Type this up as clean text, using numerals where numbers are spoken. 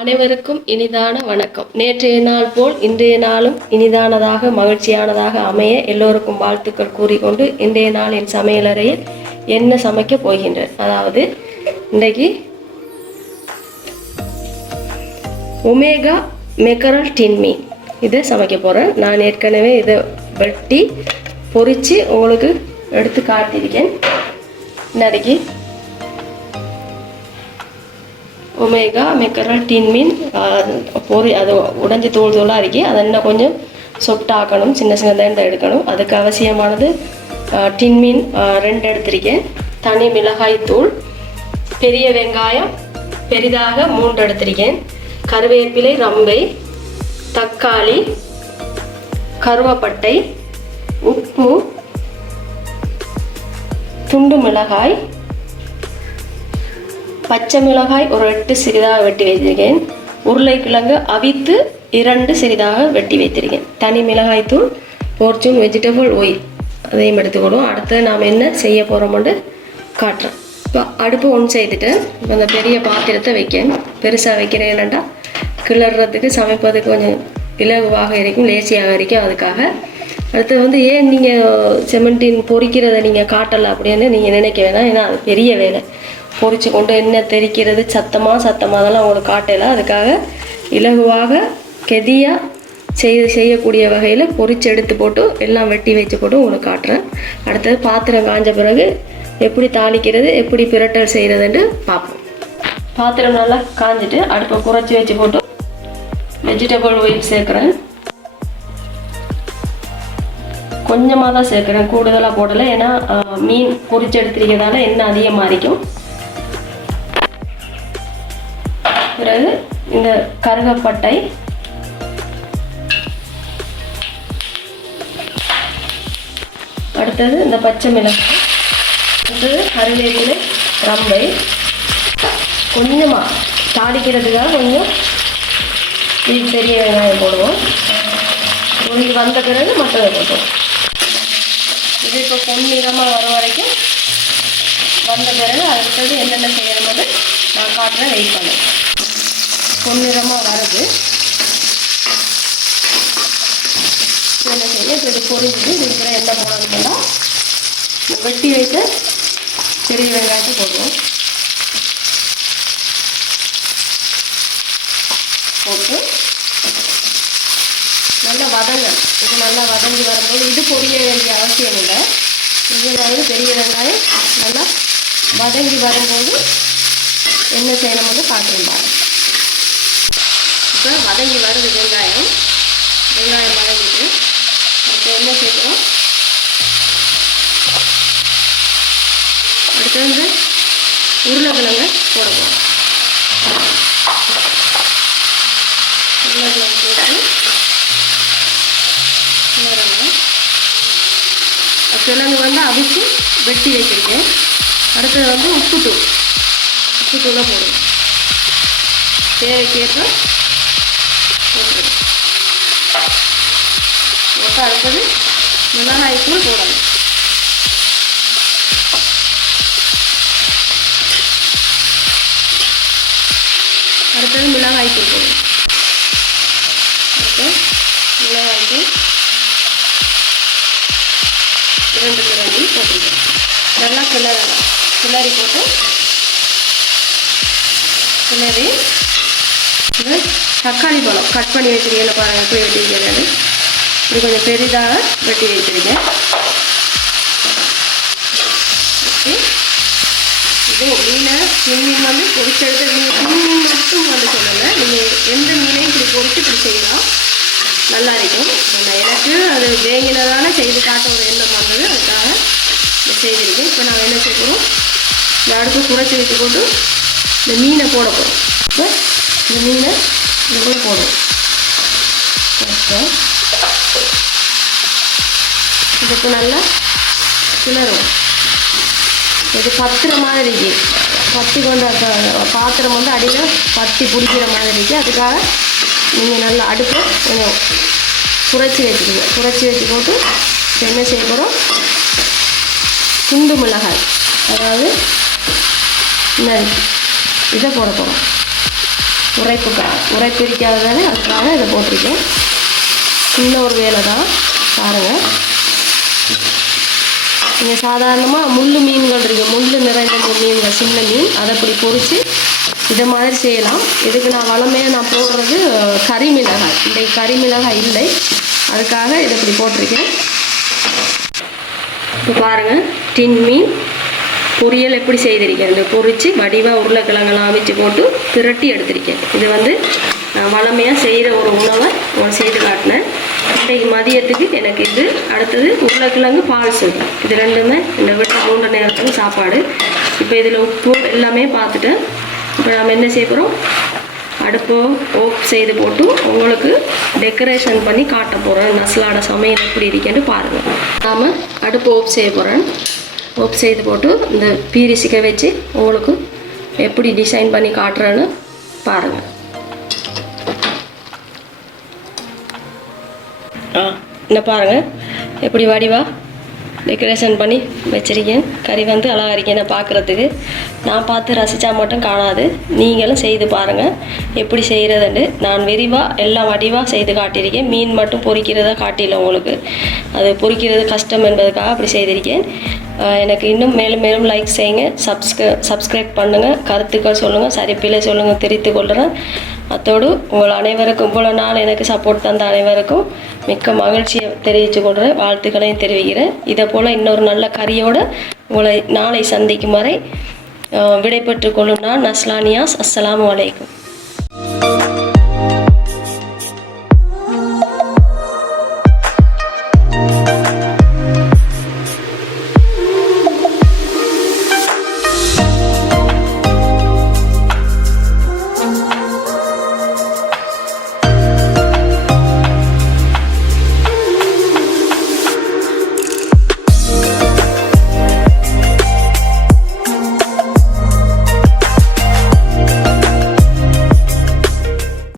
அனைவருக்கும் இனிதான வணக்கம். நேற்றைய நாள் போல் இன்றைய நாளும் இனிதானதாக மகிழ்ச்சியானதாக அமைய எல்லோருக்கும் வாழ்த்துக்கள் கூறிக்கொண்டு இன்றைய நாள் என் சமையலறையில் என்ன சமைக்க போகின்றேன். அதாவது இன்றைக்கு ஒமேகா மெக்கரல் டின் மீன் இதை சமைக்க போகிறேன். நான் ஏற்கனவே இதை வெட்டி பொரித்து உங்களுக்கு எடுத்து காட்டியிருக்கேன். இன்றைக்கு ஒமேகா மெக்கரல் டின் மீன் அது உடைஞ்சி தூள் தூளாக இருக்கு. அதை இன்னும் கொஞ்சம் சொட்டாக்கணும், சின்ன சின்ன தண்டை எடுக்கணும். அதுக்கு அவசியமானது டின் மீன் 2 எடுத்திருக்கேன், தனி மிளகாய் தூள், பெரிய வெங்காயம் பெரிதாக 3 எடுத்திருக்கேன், கருவேப்பிலை, ரம்பை, தக்காளி, கருவேப்பட்டை, உப்பு, துண்டு மிளகாய், பச்சை மிளகாய் ஒரு 8 சிறிதாக வெட்டி வைத்திருக்கேன், உருளைக்கிழங்கு அவித்து 2 சிறிதாக வெட்டி வைத்திருக்கேன், தனி மிளகாய் தூள், ஃபார்ச்சூன் வெஜிடபிள் ஆயில் அதையும் எடுத்துக்கணும். அடுத்து நாம் என்ன செய்ய போகிறோம்னு காட்டுறேன். இப்போ அடுப்பு ஒன்று செய்துட்டு இப்போ அந்த பெரிய பாத்திரத்தை வைக்கேன். பெருசாக வைக்கிறேன் என்னென்னா கிளறதுக்கு சமைப்பதுக்கு கொஞ்சம் இலகுவாக இருக்கும், லேசியாக இருக்கும். அதுக்காக அடுத்து ஏன் நீங்கள் செமண்டின் பொரிக்கிறதை நீங்கள் காட்டலை அப்படின்னு நீங்கள் நினைக்க வேணாம். ஏன்னா அது பெரிய வேலை. பொரிச்சு கொண்டு எண்ணெய் தெரிக்கிறது சத்தமாக அதெல்லாம் உங்களுக்கு காட்டலை. அதுக்காக இலகுவாக கெதியாக செய்யக்கூடிய வகையில் பொரிச்சு எடுத்து போட்டு எல்லாம் வெட்டி வச்சு போட்டு உங்களுக்கு காட்டுறேன். அடுத்தது பாத்திரம் காஞ்ச பிறகு எப்படி தாளிக்கிறது, எப்படி பிரட்டல் செய்கிறதுன்ட்டு பார்ப்போம். பாத்திரம் நல்லா காஞ்சிட்டு அடுப்பை குறைச்சி வச்சு போட்டு வெஜிடபிள் ஆயில் சேர்க்குறேன். கொஞ்சமாக தான் சேர்க்குறேன், கூடுதலாக போடலை. ஏன்னா மீன் பொரிச்சு எடுத்துருக்கிறதால எண்ணெய் அதிகமாக இருக்கும். பிறகு இந்த கருவேப்பட்டை, அடுத்தது இந்த பச்சை மிளகாய், அடுத்தது கருவேப்பிலை, ரம்பை, கொஞ்சமாக தாளிக்கிறதுக்காக கொஞ்சம் பெரிய வெங்காயம் போடுவோம். இது வந்த பிறகு மற்றதை போட்டுவோம். இது இப்போ பொன்னிறமாக வர வரைக்கும் வந்த பிறகு அடுத்தது என்னென்ன செய்யணும்னு நான் காட்டுறேன், வெயிட் பண்ணுறேன். பொன்னிறமாக வருது. என்ன செய்ய இப்போ இது பொரிஞ்சுட்டு இருக்கிற என்ன போடணும்னா வெட்டி வைத்த பெரிய வெங்காயத்தை போடுவோம். போட்டு நல்லா வதங்கணும். இது நல்லா வதங்கி வரும்போது இது பொரிய வேண்டிய அவசியம் இல்லை. இது பெரிய வெங்காயம் நல்லா வதங்கி வரும்போது என்ன செய்யணும்னு பார்க்குறேன். இப்போ வதங்கி வருது வெங்காயம் வதங்கிட்டு அடுத்து என்ன சேர்க்குறோம், அடுத்து உருளைக்கிழங்கு போட போகிறோம். உருளைக்கிழங்கு போட்டு கிழங்கு அவிச்சு வெட்டி வச்சுருக்கேன். அடுத்தது உப்புத்தூளை போடுவோம். தேவைக்கேற்ப போட்டுருவோம். போட்டு அடுத்தது மிளகாய் தூள் போடணும். அடுத்தது மிளகாய் தூள் போடணும். அடுத்து மிளகாய் தூள் 2 கிராம்பு போட்டுருக்கேன். நல்லா கிளறி போட்டு கிளறி இது தக்காளி பழம் கட் பண்ணி வச்சுருக்கேன். பாருங்கள் எப்படி வெட்டி வைக்கிறது. இது கொஞ்சம் பெரிதாக வெட்டி வச்சுருக்கேன். இது மீன் பொரிச்செடுத்து நீங்கள் மீன் மட்டும் சொல்லலை, நீங்கள் எந்த மீனையும் இப்படி பொரித்து இப்படி செய்யலாம், நல்லா இருக்கும். எனக்கு அது வேங்கினதால செய்து காட்ட ஒரு எண்ணம் வந்தது, அதுக்காக செய்திருக்கேன். இப்போ நான் என்ன செய்யணும், இந்த அடுப்பு குறைச்சி வச்சு போட்டு இந்த மீனை போட போகிறோம். இப்போ இந்த மீனை இவ்வளோ போடுவோம். இப்போ நல்லா கிளறும். இது பத்துற மாதிரி பத்தி கொண்டு பாத்திரம் வந்து அடியில் பத்தி பிடிக்கிற மாதிரி இருக்குது. அதுக்காக நீங்கள் நல்லா அடுப்பை கொஞ்சம் குறைச்சி வச்சுக்கோங்க. குறைச்சி வச்சு போட்டு என்ன செய்ய போகிறோம், குண்டு மிளகாய், அதாவது இதை போட போகிறோம். உரைப்பு இருக்காததானே அதுக்காக இதை போட்டிருக்கேன். சின்ன ஒரு வேலை தான் பாருங்கள். நீங்கள் சாதாரணமாக முள் மீன்கள் இருக்குது, முள் நிறைந்த மீன்கள், சின்ன மீன், அதை அப்படி பொரித்து இதை மாதிரி செய்யலாம். இதுக்கு நான் வளமையாக நான் போடுறது கறிமிளகாய். இன்றைக்கு கறிமிளகாய் இல்லை, அதுக்காக இதை இப்படி போட்டிருக்கேன். இப்போ பாருங்கள், டின் மீன் பொரியல் எப்படி செய்திருக்கேன். இந்த பொரித்து வடிவாக உருளைக்கிழங்கெல்லாம் அவிச்சு போட்டு திரட்டி எடுத்திருக்கேன். இது வந்து நான் வளமையாக செய்கிற ஒரு உணவை செய்து காட்டினேன். இன்றைக்கு மதியத்துக்கு எனக்கு இது, அடுத்தது உருளைக்கிழங்கு பால் சோறு, இது ரெண்டுமே இந்த வீட்டில் 3 நேரத்துக்கு சாப்பாடு. இப்போ இதில் உப்பு எல்லாமே பார்த்துட்டேன். இப்போ நம்ம என்ன செய்ய போகிறோம், அடுப்பு ஓப் செய்து போட்டு உங்களுக்கு டெக்கரேஷன் பண்ணி காட்ட போகிறேன். நஸ்லாட சமையல் எப்படி இருக்கேன்னு பாருங்கள். நாம் அடுப்பு ஓப் செய்ய போகிறேன். ஓப் செய்து போட்டு இந்த பீரிசிக்க வச்சு உங்களுக்கு எப்படி டிசைன் பண்ணி காட்டுறேன்னு பாருங்கள். என்ன பாருங்கள், எப்படி வடிவா டெக்கரேஷன் பண்ணி வச்சுருக்கேன். கறி வந்து அழகாக இருக்கேன் பார்க்குறதுக்கு. நான் பார்த்து ரசித்தா மட்டும் காணாது, நீங்களும் செய்து பாருங்கள் எப்படி செய்கிறதுன்னு. நான் விரிவாக எல்லாம் வடிவாக செய்து காட்டியிருக்கேன். மீன் மட்டும் பொரிக்கிறத காட்டில உங்களுக்கு, அது பொரிக்கிறது கஷ்டம் என்பதுக்காக அப்படி செய்திருக்கேன். எனக்கு இன்னும் மேலும் மேலும் லைக் செய்யுங்க, சப்ஸ்கிரைப் பண்ணுங்கள், கருத்துக்கள் சொல்லுங்கள், சரிப்பில்லை சொல்லுங்கள், தெரிவித்து கொள்கிறேன். அத்தோடு உங்கள் அனைவருக்கும் இவ்வளோ நாள் எனக்கு சப்போர்ட் தந்த அனைவருக்கும் மிக்க மகிழ்ச்சியை தெரிவித்து கொள்கிறேன், வாழ்த்துக்களையும் தெரிவிக்கிறேன். இதை போல் இன்னொரு நல்ல கறியோடு உங்களை நாளை சந்திக்கும் வரை விடைபெற்று கொள்ளும் நான் நஸ்லானியாஸ். அஸ்ஸலாமு அலைக்கும்.